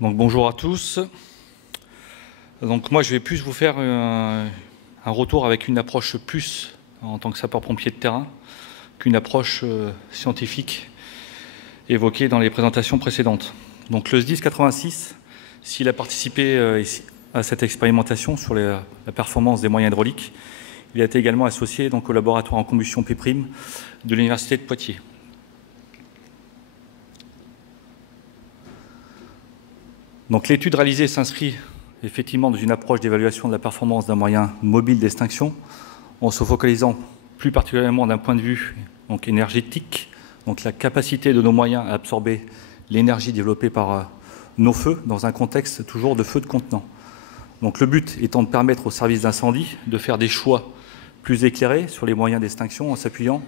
Donc bonjour à tous. Donc moi je vais plus vous faire un retour avec une approche plus en tant que sapeur-pompier de terrain qu'une approche scientifique évoquée dans les présentations précédentes. Donc le SDIS 86, s'il a participé à cette expérimentation sur la performance des moyens hydrauliques, il a été également associé donc, au laboratoire en combustion P' de l'Université de Poitiers. Donc l'étude réalisée s'inscrit effectivement dans une approche d'évaluation de la performance d'un moyen mobile d'extinction, en se focalisant plus particulièrement d'un point de vue donc, énergétique, donc la capacité de nos moyens à absorber l'énergie développée par nos feux dans un contexte toujours de feux de contenant. Donc le but étant de permettre aux services d'incendie de faire des choix plus éclairés sur les moyens d'extinction en s'appuyant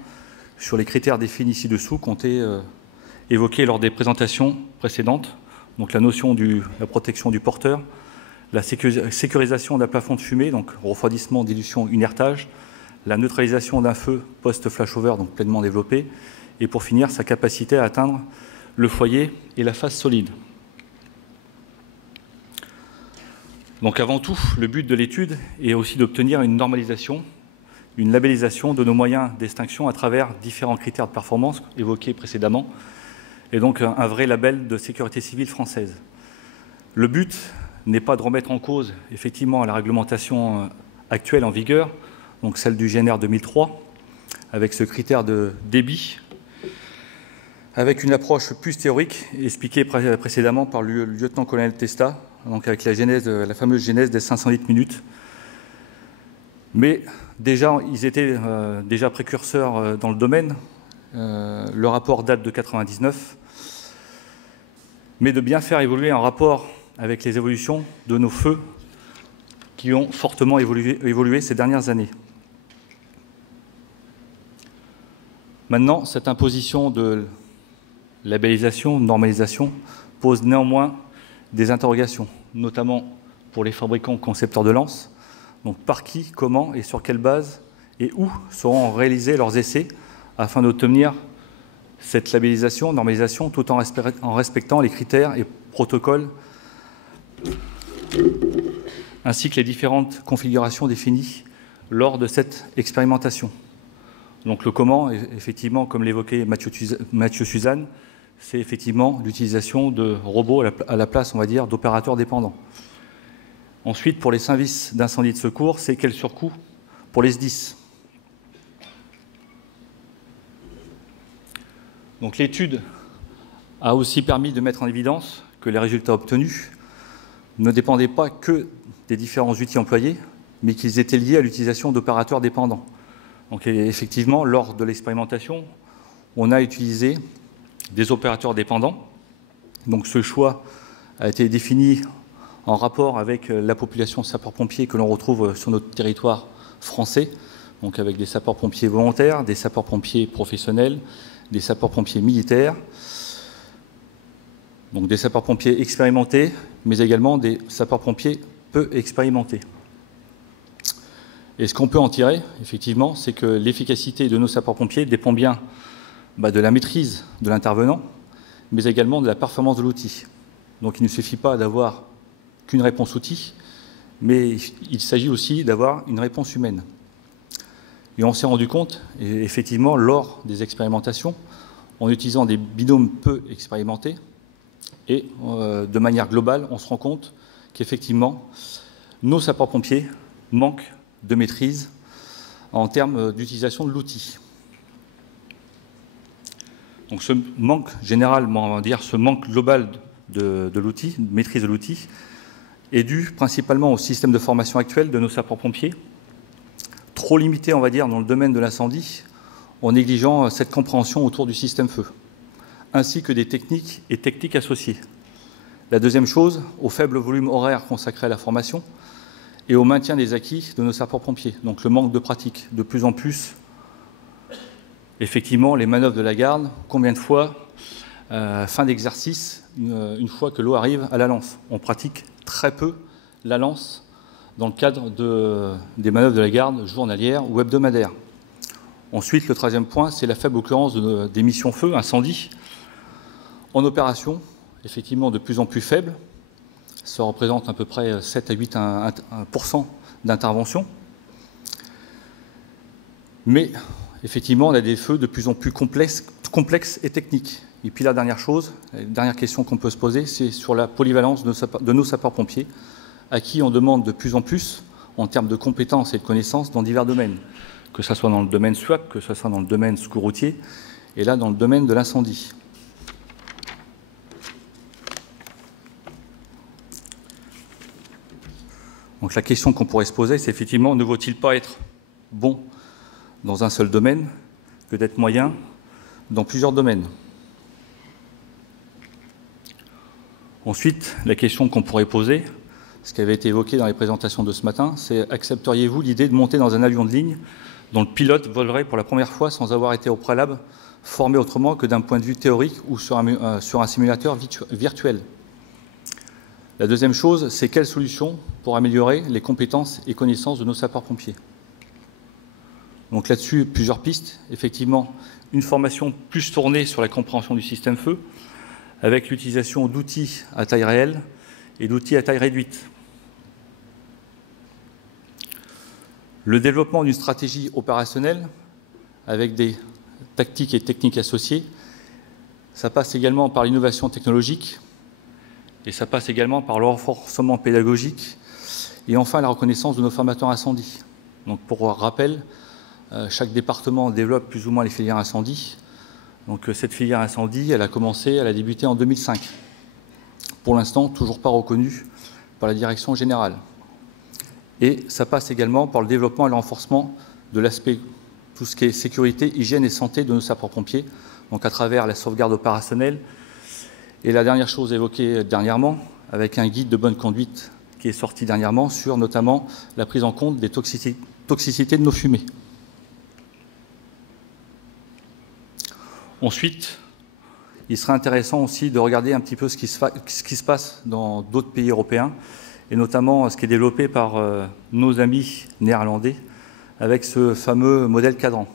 sur les critères définis ci-dessous qui ont été évoqués lors des présentations précédentes. Donc la notion de la protection du porteur, la sécurisation d'un plafond de fumée, donc refroidissement, dilution, inertage, la neutralisation d'un feu post-flashover, donc pleinement développé, et pour finir, sa capacité à atteindre le foyer et la phase solide. Donc avant tout, le but de l'étude est aussi d'obtenir une normalisation, une labellisation de nos moyens d'extinction à travers différents critères de performance évoqués précédemment, et donc un vrai label de sécurité civile française. Le but n'est pas de remettre en cause effectivement la réglementation actuelle en vigueur, donc celle du GNR 2003, avec ce critère de débit, avec une approche plus théorique expliquée précédemment par le lieutenant-colonel Testa, donc avec la fameuse genèse des 500 litres minutes. Mais déjà, ils étaient déjà précurseurs dans le domaine. Le rapport date de 1999, mais de bien faire évoluer en rapport avec les évolutions de nos feux qui ont fortement évolué ces dernières années. Maintenant, cette imposition de labellisation, normalisation, pose néanmoins des interrogations, notamment pour les fabricants concepteurs de lances. Donc par qui, comment et sur quelle base et où seront réalisés leurs essais afin d'obtenir cette labellisation, normalisation, tout en respectant les critères et protocoles ainsi que les différentes configurations définies lors de cette expérimentation. Donc le comment, effectivement, comme l'évoquait Mathieu Suzanne, c'est effectivement l'utilisation de robots à la place, on va dire, d'opérateurs dépendants. Ensuite, pour les services d'incendie de secours, c'est quel surcoût pour les SDIS. Donc l'étude a aussi permis de mettre en évidence que les résultats obtenus ne dépendaient pas que des différents outils employés, mais qu'ils étaient liés à l'utilisation d'opérateurs dépendants. Donc effectivement, lors de l'expérimentation, on a utilisé des opérateurs dépendants. Donc ce choix a été défini en rapport avec la population sapeurs-pompiers que l'on retrouve sur notre territoire français, donc avec des sapeurs-pompiers volontaires, des sapeurs-pompiers professionnels, des sapeurs-pompiers militaires, donc des sapeurs-pompiers expérimentés, mais également des sapeurs-pompiers peu expérimentés. Et ce qu'on peut en tirer, effectivement, c'est que l'efficacité de nos sapeurs-pompiers dépend bien de la maîtrise de l'intervenant, mais également de la performance de l'outil. Donc il ne suffit pas d'avoir qu'une réponse outil, mais il s'agit aussi d'avoir une réponse humaine. Et on s'est rendu compte, et effectivement, lors des expérimentations, en utilisant des binômes peu expérimentés, et de manière globale, on se rend compte qu'effectivement, nos sapeurs-pompiers manquent de maîtrise en termes d'utilisation de l'outil. Donc ce manque généralement, on va dire, ce manque global de l'outil, de maîtrise de l'outil, est dû principalement au système de formation actuel de nos sapeurs-pompiers, trop limité, on va dire, dans le domaine de l'incendie, en négligeant cette compréhension autour du système feu, ainsi que des techniques et techniques associées. La deuxième chose, au faible volume horaire consacré à la formation et au maintien des acquis de nos sapeurs-pompiers, donc le manque de pratique. De plus en plus, effectivement, les manœuvres de la garde, combien de fois, fin d'exercice, une fois que l'eau arrive à la lance. On pratique très peu la lance dans le cadre des manœuvres de la garde journalières ou hebdomadaires. Ensuite, le troisième point, c'est la faible occurrence des missions feu, incendie, en opération, effectivement de plus en plus faible, Ça représente à peu près 7 à 8% d'intervention. Mais effectivement, on a des feux de plus en plus complexes et techniques. Et puis la dernière question qu'on peut se poser, c'est sur la polyvalence de nos sapeurs-pompiers, à qui on demande de plus en plus en termes de compétences et de connaissances dans divers domaines, que ce soit dans le domaine SWAP, que ce soit dans le domaine secours routier, et là dans le domaine de l'incendie. Donc la question qu'on pourrait se poser, c'est effectivement, ne vaut-il pas être bon dans un seul domaine que d'être moyen dans plusieurs domaines? Ensuite, la question qu'on pourrait poser, ce qui avait été évoqué dans les présentations de ce matin, c'est accepteriez-vous l'idée de monter dans un avion de ligne dont le pilote volerait pour la première fois sans avoir été au préalable formé autrement que d'un point de vue théorique ou sur un simulateur virtuel? La deuxième chose, c'est quelles solutions pour améliorer les compétences et connaissances de nos sapeurs-pompiers? Donc là-dessus, plusieurs pistes. Effectivement, une formation plus tournée sur la compréhension du système feu, avec l'utilisation d'outils à taille réelle et d'outils à taille réduite. Le développement d'une stratégie opérationnelle avec des tactiques et techniques associées, ça passe également par l'innovation technologique et ça passe également par le renforcement pédagogique et enfin la reconnaissance de nos formateurs incendie. Donc pour rappel, chaque département développe plus ou moins les filières incendie. Donc cette filière incendie, elle a débuté en 2005. Pour l'instant, toujours pas reconnue par la direction générale. Et ça passe également par le développement et le renforcement de l'aspect, tout ce qui est sécurité, hygiène et santé de nos sapeurs-pompiers, donc à travers la sauvegarde opérationnelle. Et la dernière chose évoquée dernièrement, avec un guide de bonne conduite qui est sorti dernièrement sur notamment la prise en compte des toxicités de nos fumées. Ensuite, il serait intéressant aussi de regarder un petit peu ce qui se passe dans d'autres pays européens, et notamment ce qui est développé par nos amis néerlandais, avec ce fameux modèle cadran.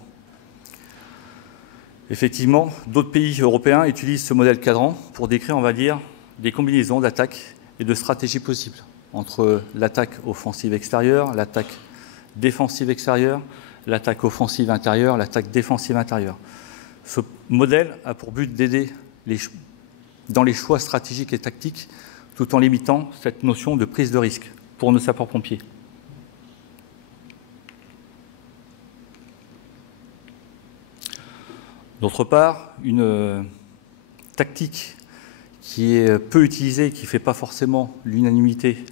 Effectivement, d'autres pays européens utilisent ce modèle cadran pour décrire, on va dire, des combinaisons d'attaques et de stratégies possibles, entre l'attaque offensive extérieure, l'attaque défensive extérieure, l'attaque offensive intérieure, l'attaque défensive intérieure. Ce modèle a pour but d'aider dans les choix stratégiques et tactiques, tout en limitant cette notion de prise de risque pour nos sapeurs-pompiers. D'autre part, une tactique qui est peu utilisée, qui ne fait pas forcément l'unanimité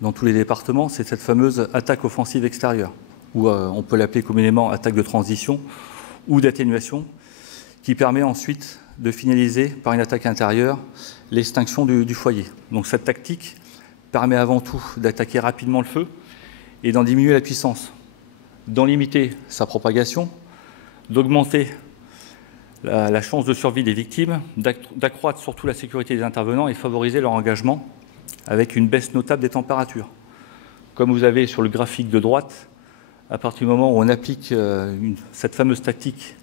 dans tous les départements, c'est cette fameuse attaque offensive extérieure, ou on peut l'appeler communément attaque de transition ou d'atténuation, qui permet ensuite de finaliser par une attaque intérieure l'extinction du foyer. Donc cette tactique permet avant tout d'attaquer rapidement le feu et d'en diminuer la puissance, d'en limiter sa propagation, d'augmenter la chance de survie des victimes, d'accroître surtout la sécurité des intervenants et favoriser leur engagement avec une baisse notable des températures. Comme vous avez sur le graphique de droite, à partir du moment où on applique cette fameuse tactique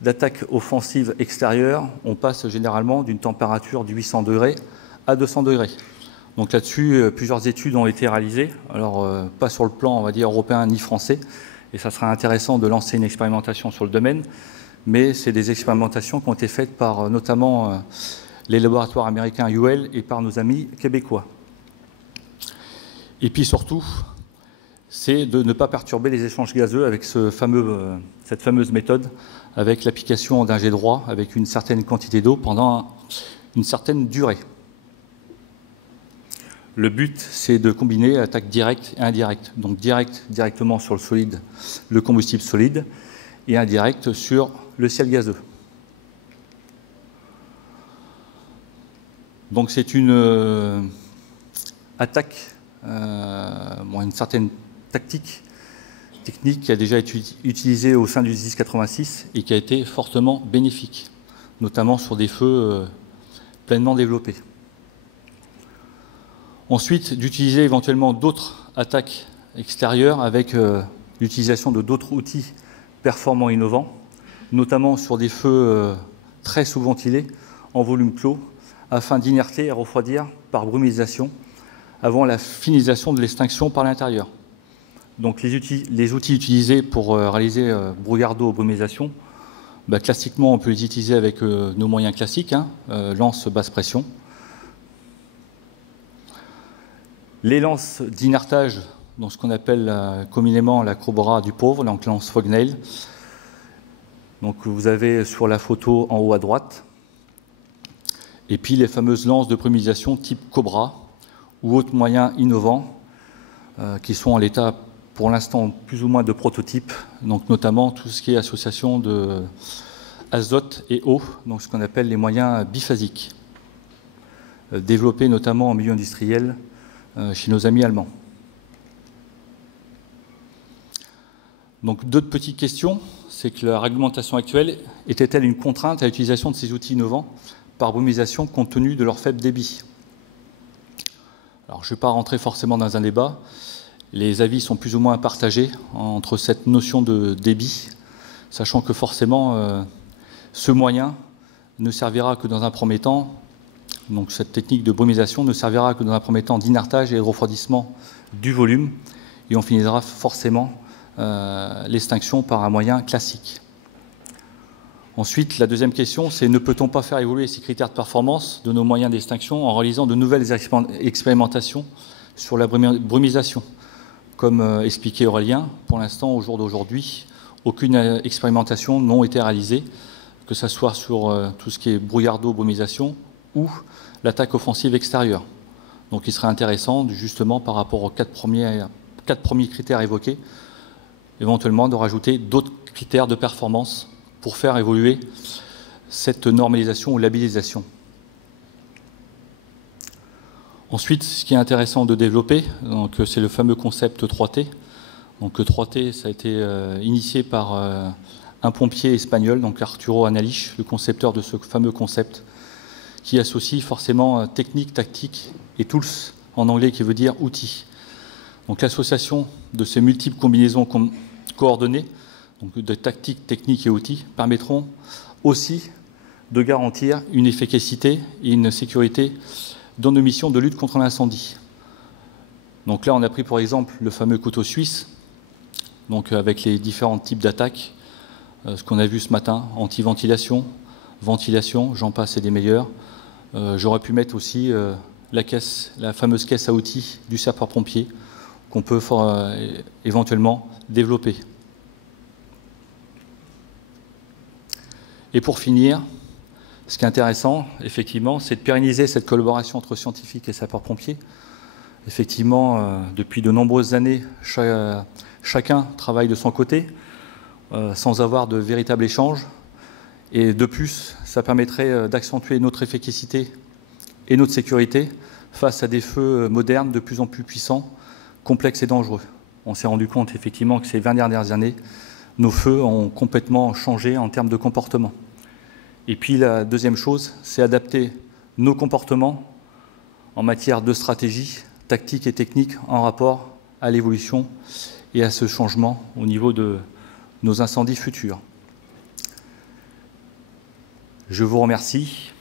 d'attaque offensive extérieure, on passe généralement d'une température de 800 degrés à 200 degrés. Donc là-dessus, plusieurs études ont été réalisées, alors pas sur le plan, on va dire, européen ni français, et ça sera intéressant de lancer une expérimentation sur le domaine, mais c'est des expérimentations qui ont été faites par notamment les laboratoires américains UL et par nos amis québécois. Et puis surtout, c'est de ne pas perturber les échanges gazeux avec cette fameuse méthode, avec l'application d'un jet droit, avec une certaine quantité d'eau pendant une certaine durée. Le but, c'est de combiner attaque directe et indirecte. Donc directement sur le solide, le combustible solide, et indirect sur le ciel gazeux. Donc c'est une attaque, une certaine technique qui a déjà été utilisée au sein du SDIS 86 et qui a été fortement bénéfique, notamment sur des feux pleinement développés. Ensuite, d'utiliser éventuellement d'autres attaques extérieures avec l'utilisation de d'autres outils performants et innovants, notamment sur des feux très sous-ventilés en volume clos, afin d'inerter et refroidir par brumisation avant la finalisation de l'extinction par l'intérieur. Donc les outils utilisés pour réaliser brouillard d'eau, brumisation, classiquement on peut les utiliser avec nos moyens classiques, lance basse pression. Les lances d'inertage, donc ce qu'on appelle communément la cobra du pauvre, donc lance Fognale. Donc vous avez sur la photo en haut à droite. Et puis les fameuses lances de brumisation type Cobra ou autres moyens innovants qui sont en l'état pour l'instant plus ou moins de prototype, donc notamment tout ce qui est association de azote et eau, donc ce qu'on appelle les moyens biphasiques, développés notamment en milieu industriel chez nos amis allemands. Donc d'autres petites questions, c'est que la réglementation actuelle était-elle une contrainte à l'utilisation de ces outils innovants par brumisation compte tenu de leur faible débit? Alors je ne vais pas rentrer forcément dans un débat, les avis sont plus ou moins partagés entre cette notion de débit, sachant que forcément ce moyen ne servira que dans un premier temps, donc cette technique de brumisation ne servira que dans un premier temps d'inertage et de refroidissement du volume, et on finira forcément l'extinction par un moyen classique. Ensuite, la deuxième question, c'est ne peut-on pas faire évoluer ces critères de performance de nos moyens d'extinction en réalisant de nouvelles expérimentations sur la brumisation? Comme expliqué Aurélien, pour l'instant, au jour d'aujourd'hui, aucune expérimentation n'a été réalisée, que ce soit sur tout ce qui est brouillard d'eau, brumisation ou l'attaque offensive extérieure. Donc il serait intéressant, justement, par rapport aux quatre premiers critères évoqués, éventuellement de rajouter d'autres critères de performance pour faire évoluer cette normalisation ou labellisation. Ensuite, ce qui est intéressant de développer, c'est le fameux concept 3T. Donc 3T, ça a été initié par un pompier espagnol, donc Arturo Analich, le concepteur de ce fameux concept, qui associe forcément technique, tactique et tools, en anglais qui veut dire outils. Donc l'association de ces multiples combinaisons coordonnées, donc de tactiques, techniques et outils, permettront aussi de garantir une efficacité et une sécurité dans nos missions de lutte contre l'incendie. Donc là, on a pris pour exemple le fameux couteau suisse, donc avec les différents types d'attaques, ce qu'on a vu ce matin, anti-ventilation, ventilation, j'en passe et des meilleurs. J'aurais pu mettre aussi la fameuse caisse à outils du sapeur-pompier qu'on peut éventuellement développer. Et pour finir, ce qui est intéressant, effectivement, c'est de pérenniser cette collaboration entre scientifiques et sapeurs-pompiers. Effectivement, depuis de nombreuses années, chacun travaille de son côté, sans avoir de véritable échange. Et de plus, ça permettrait d'accentuer notre efficacité et notre sécurité face à des feux modernes de plus en plus puissants, complexes et dangereux. On s'est rendu compte effectivement que ces 20 dernières années, nos feux ont complètement changé en termes de comportement. Et puis la deuxième chose, c'est adapter nos comportements en matière de stratégie, tactique et technique en rapport à l'évolution et à ce changement au niveau de nos incendies futurs. Je vous remercie.